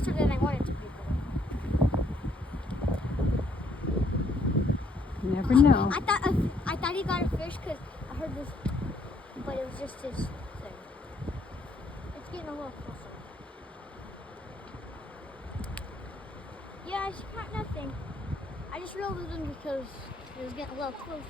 closer than I wanted to be. You never know. I thought he got a fish because I heard this, but it was just his thing. It's getting a little closer. Yeah, she caught nothing. I just reeled it in because it was getting a little closer.